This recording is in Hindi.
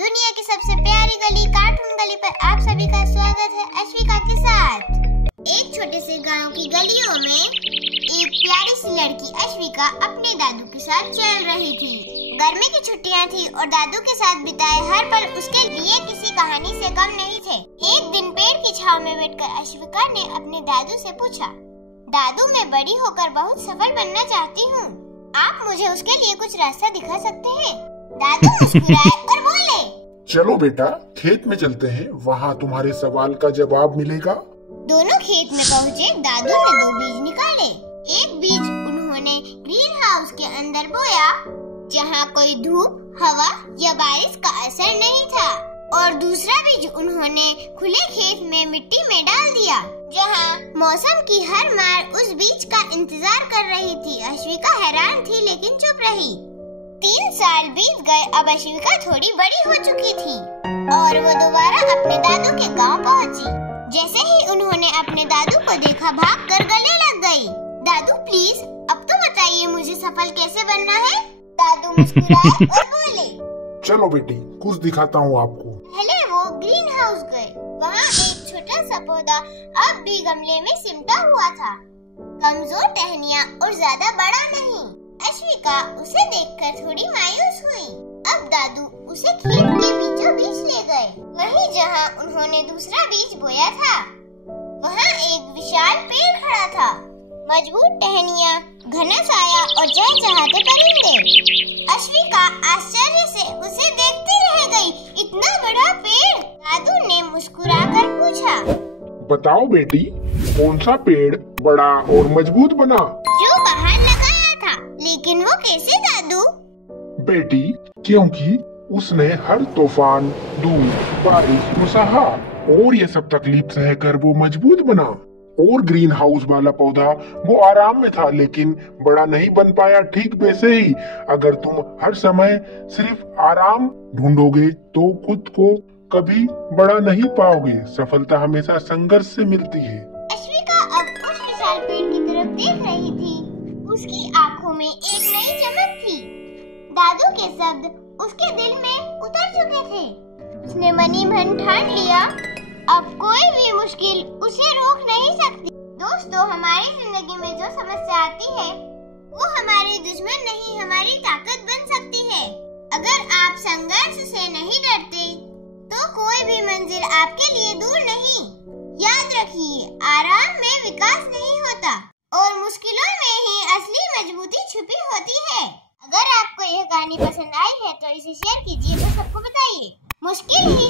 दुनिया की सबसे प्यारी गली कार्टून गली पर आप सभी का स्वागत है अश्विका के साथ। एक छोटे से गांव की गलियों में एक प्यारी सी लड़की अश्विका अपने दादू के साथ चल रही थी। गर्मी की छुट्टियां थी और दादू के साथ बिताए हर पल उसके लिए किसी कहानी से कम नहीं थे। एक दिन पेड़ की छांव में बैठकर अश्विका ने अपने दादू से पूछा, दादू मैं बड़ी होकर बहुत सफल बनना चाहती हूँ, आप मुझे उसके लिए कुछ रास्ता दिखा सकते हैं? दादू मुस्कुराए और बोले, चलो बेटा खेत में चलते हैं, वहाँ तुम्हारे सवाल का जवाब मिलेगा। दोनों खेत में पहुँचे। दादू ने 2 बीज निकाले। एक बीज उन्होंने ग्रीन हाउस के अंदर बोया, जहाँ कोई धूप, हवा या बारिश का असर नहीं था, और दूसरा बीज उन्होंने खुले खेत में मिट्टी में डाल दिया, जहाँ मौसम की हर मार उस बीज का इंतजार कर रही थी। अश्विका हैरान थी लेकिन चुप रही। 3 साल बीत गए। अब अश्विका थोड़ी बड़ी हो चुकी थी और वो दोबारा अपने दादू के गांव पहुंची। जैसे ही उन्होंने अपने दादू को देखा, भागकर गले लग गई। दादू प्लीज अब तो बताइए मुझे सफल कैसे बनना है? दादू मुस्कुराए और बोले, चलो बेटी कुछ दिखाता हूँ आपको। पहले वो ग्रीन हाउस गए। वहाँ एक छोटा सा पौधा अब भी गमले में सिमटा हुआ था, कमजोर टहनियाँ और ज्यादा बड़ा नहीं। अश्विका उसे देखकर थोड़ी मायूस हुई। अब दादू उसे खेत के बीचों बीच ले गए, वहीं जहाँ उन्होंने दूसरा बीज बोया था। वहाँ एक विशाल पेड़ खड़ा था, मजबूत टहनियाँ, घना साया और चहचहाते परिंदे। अश्विका आश्चर्य से उसे देखती रह गई। इतना बड़ा पेड़? दादू ने मुस्कुराकर पूछा, बताओ बेटी कौन सा पेड़ बड़ा और मजबूत बना? जो बाहर लगाया था। लेकिन वो कैसे दादू? बेटी क्योंकि उसने हर तूफान, धूप, बारिश को सहा और ये सब तकलीफ सहकर वो मजबूत बना। और ग्रीन हाउस वाला पौधा वो आराम में था लेकिन बड़ा नहीं बन पाया। ठीक वैसे ही अगर तुम हर समय सिर्फ आराम ढूंढोगे तो खुद को कभी बड़ा नहीं पाओगे। सफलता हमेशा संघर्ष से मिलती है। अश्विका अब उस विशाल पेड़ की तरफ देख रही थी। उसकी आंखों में एक नई चमक थी। दादू के शब्द उसके दिल में उतर चुके थे। उसने मनी मन ठान लिया, अब कोई भी मुश्किल उसे रोक नहीं सकती। दोस्तों, हमारी जिंदगी में जो समस्या आती है वो हमारे दुश्मन नहीं, हमारी ताकत बन सकती है। अगर आप संघर्ष से नहीं डरते तो कोई भी मंजिल आपके लिए दूर नहीं। याद रखिए, आराम में विकास नहीं होता और मुश्किलों में ही असली मजबूती छुपी होती है। अगर आपको यह कहानी पसंद आई है तो इसे शेयर कीजिए और सबको बताइए। मुश्किल ही